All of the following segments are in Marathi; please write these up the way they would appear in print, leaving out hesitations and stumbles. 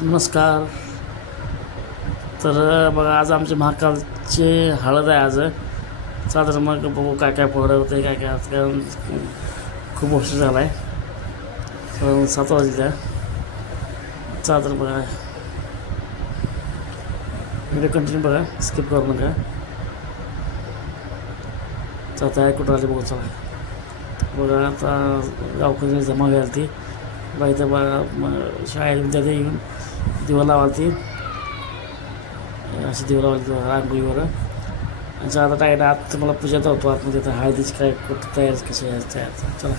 नमस्कार. तर बघा आज आमचे महाकालचे हळद आहे. आज साधारण मग बघू काय काय पोहडं होतं काय काय आज कारण खूप उशीर झाला आहे. 7 वाजल्या. साधारण बघा व्हिडिओ कंटिन्यू बघा, स्किप करू नका. आता कुठं आले बघू. चला बघा आता गावकरी जमा व्हायला ती बाई तर बघा शाळेत विद्यार्थी येऊन दिवा लावालती अशी दिवा लावली रांगोळीवर. आणि आता टाईट आत मला पूजा होतो आतमध्ये. आता हळदीची काय कुठं तयारी कशी आहे तयार. चला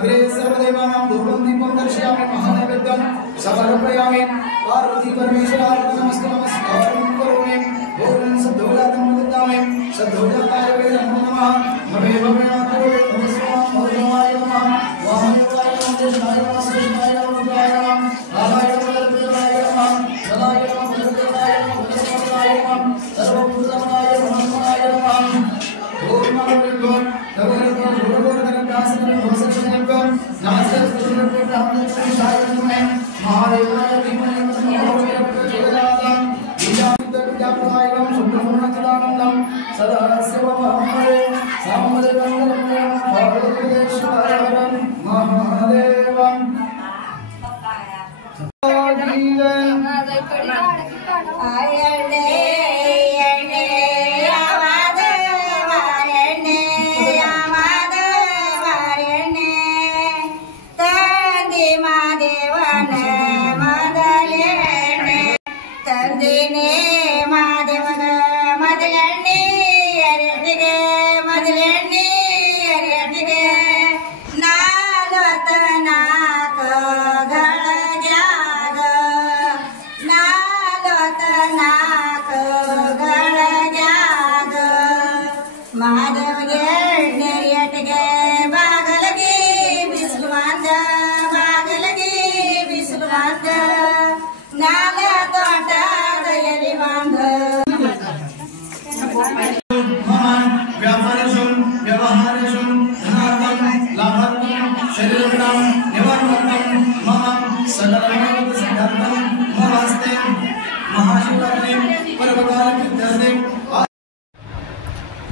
अग्रे सर्वदेवानां धूपं दीपं दर्शयामि महानैवेद्यं समर्पयामि. पार्वती परमेश्वरार्पणमस्तु. नमस्कारं करोमि. ओम सद्धौजातं वदामि. सद्धौजाताय वे नमो नमः. भवे भवेनाथो नमस्कार भगवाय नमः. वामदेवाय नमः. देवाय नमः. श्रीनाय नमः. रुद्राय नमः. आलाय नमः. रुद्राय नमः. जलाय नमः. रुद्राय नमः. भगवताय नमः. सर्वभूतमनाय नमः. ओम नमो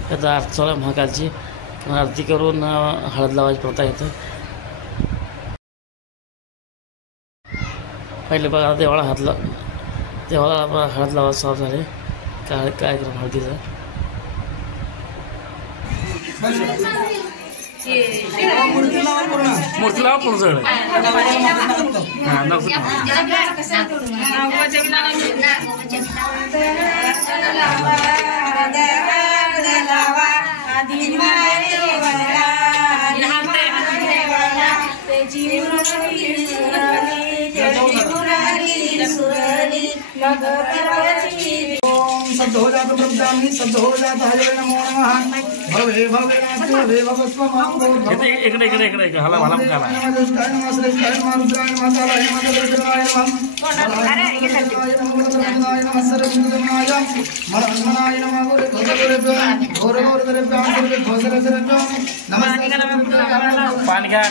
आता आरती चालू आहे महाकालची. आरती करून हळद लावायची प्रथा येतं. पहिले बघा देवाला देवाला हळद लावा चालू झाले. कार्यक्रम हळदीचा. मूर्तीला पूर्ण सगळं सद्धौजातं प्रभुदामि. सद्धौजाताय नमो नमः. भवे भवेनाथो भवे भवस्वमां. इकडे हाला करा. नमस्कार नमः. श्रेष्ठाय नमः. रुद्राय नमः. कालाय नमः. दर्शनाय नमः. सर्वभूतमनाय मनमनाय नमः. पाणी घ्या.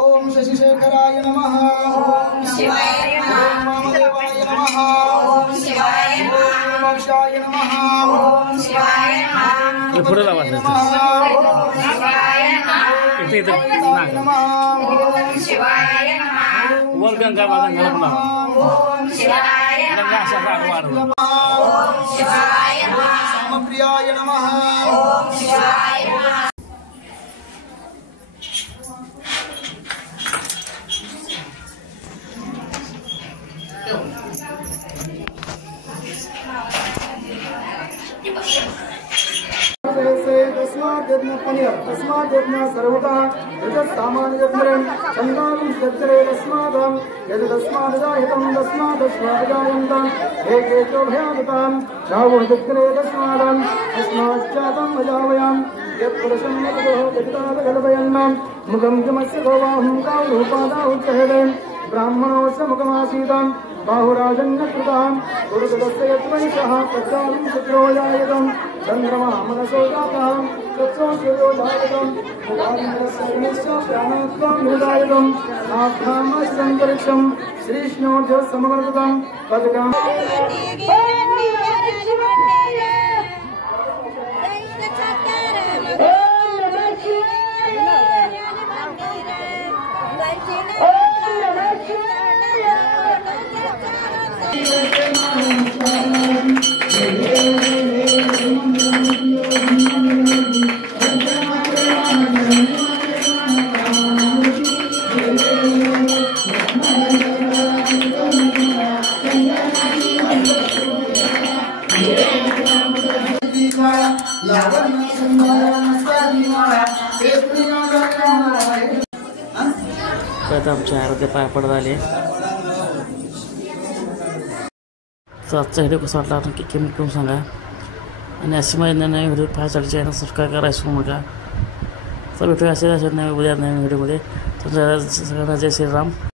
ओम शशिशेखराय नमः. ओम शिवाय नमः. ओम वामदेवाय नमः. ओम शिवाय नमः. ओम मोक्षाय नमः. ओम शिवाय नमः. पुढे लावा. ओम शिवाय नमः. इथे ओम शिवाय नमः. वर गंगा माता. ओम शिवाय नमः. ओम शिवाय नमः. समप्रियाय नमः. ओम शिवाय नमः. तस्मात् सर्वदा यत् सामान्यज्ञं चन्दानं यज्ञरे तस्मादं यत् तस्मादजायतं तस्मादस्मादजायन्तं एकेचो भयावतां शावोदग्रे तस्मादं तस्माच्चातं अजावयां यत्पुरुषं यततो जगदागलवयन्नं मुखं जमस्य गोवाहं कालोपादाहुच्चहेदं ब्राह्मणो समुखमासीतं बाहुराजन्यकृतां गुरुकुलस्य यत्मनिषः तत्कालं शत्रो जायतं चन्द्रमा मनसो जातां तत्सो सूर्यो जायतं मुखान्तरस्य प्राणत्वं निर्दायतं नाभ्यामस्तन्तरिक्षं श्रीष्णोर्ज समवर्तितं पदकां आमच्या आरोग्य पाय पडत आले. तर आजचा व्हिडिओ कसा वाटला नक्की कमेंट करून सांगा आणि अशी माझी नवीन व्हिडिओ पाहायसाठी चॅनल सबस्क्राईब करायचं विसरू नका. तर भेटूया असे नवीन उद्या नवीन व्हिडिओमध्ये. तर सगळ्यांना जय श्रीराम.